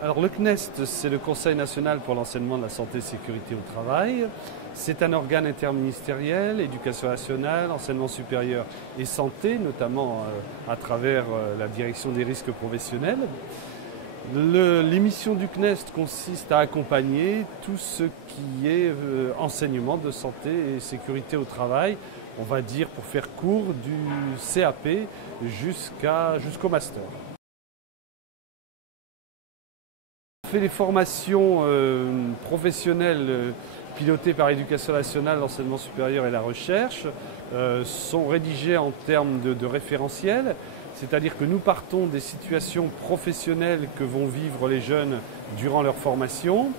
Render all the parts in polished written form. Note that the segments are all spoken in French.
Alors le CNEST, c'est le Conseil national pour l'enseignement de la santé et sécurité au travail. C'est un organe interministériel, éducation nationale, enseignement supérieur et santé, notamment à travers la direction des risques professionnels. Les missions du CNEST consistent à accompagner tout ce qui est enseignement de santé et sécurité au travail, on va dire pour faire court, du CAP jusqu'au master. On fait des formations professionnelles pilotées par l'Éducation nationale, l'enseignement supérieur et la recherche, sont rédigées en termes de référentiels, c'est-à-dire que nous partons des situations professionnelles que vont vivre les jeunes durant leur formation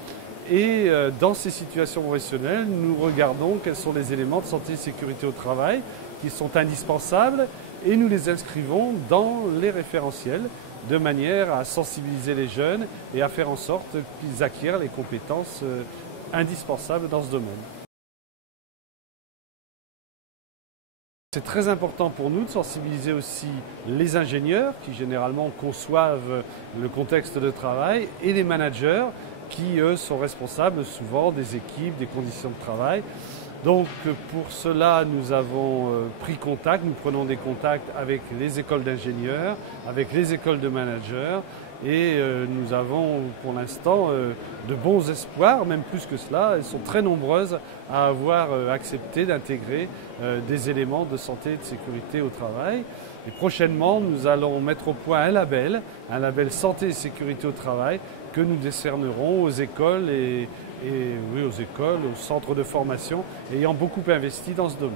et dans ces situations professionnelles, nous regardons quels sont les éléments de santé et sécurité au travail qui sont indispensables et nous les inscrivons dans les référentiels de manière à sensibiliser les jeunes et à faire en sorte qu'ils acquièrent les compétences indispensables dans ce domaine. C'est très important pour nous de sensibiliser aussi les ingénieurs qui généralement conçoivent le contexte de travail et les managers qui, eux, sont responsables souvent des équipes, des conditions de travail. Donc pour cela, nous avons pris contact, nous prenons des contacts avec les écoles d'ingénieurs, avec les écoles de managers et nous avons pour l'instant de bons espoirs, même plus que cela. Elles sont très nombreuses à avoir accepté d'intégrer des éléments de santé et de sécurité au travail. Et prochainement, nous allons mettre au point un label santé et sécurité au travail que nous décernerons aux écoles oui, aux écoles, aux centres de formation ayant beaucoup investi dans ce domaine.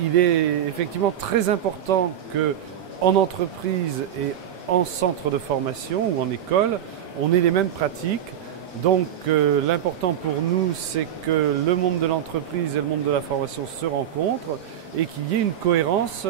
Il est effectivement très important qu'en entreprise et en centre de formation ou en école, on ait les mêmes pratiques. Donc l'important pour nous, c'est que le monde de l'entreprise et le monde de la formation se rencontrent et qu'il y ait une cohérence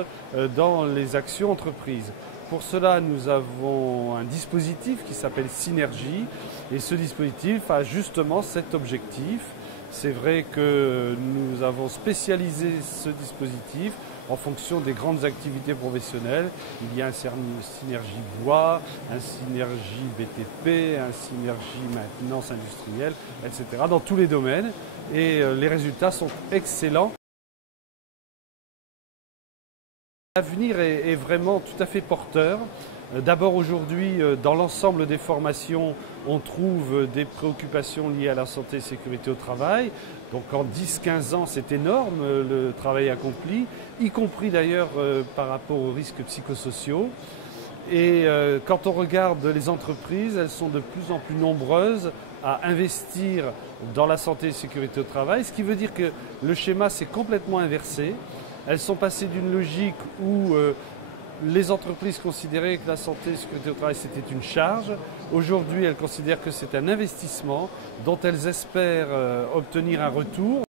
dans les actions entreprises. Pour cela, nous avons un dispositif qui s'appelle Synergie et ce dispositif a justement cet objectif. C'est vrai que nous avons spécialisé ce dispositif en fonction des grandes activités professionnelles. Il y a un Synergie bois, un Synergie BTP, un Synergie maintenance industrielle, etc. dans tous les domaines et les résultats sont excellents. L'avenir est vraiment tout à fait porteur. D'abord aujourd'hui, dans l'ensemble des formations, on trouve des préoccupations liées à la santé et sécurité au travail. Donc en 10-15 ans, c'est énorme le travail accompli, y compris d'ailleurs par rapport aux risques psychosociaux. Et quand on regarde les entreprises, elles sont de plus en plus nombreuses à investir dans la santé et sécurité au travail, ce qui veut dire que le schéma s'est complètement inversé. Elles sont passées d'une logique où les entreprises considéraient que la santé et la sécurité au travail c'était une charge. Aujourd'hui, elles considèrent que c'est un investissement dont elles espèrent obtenir un retour.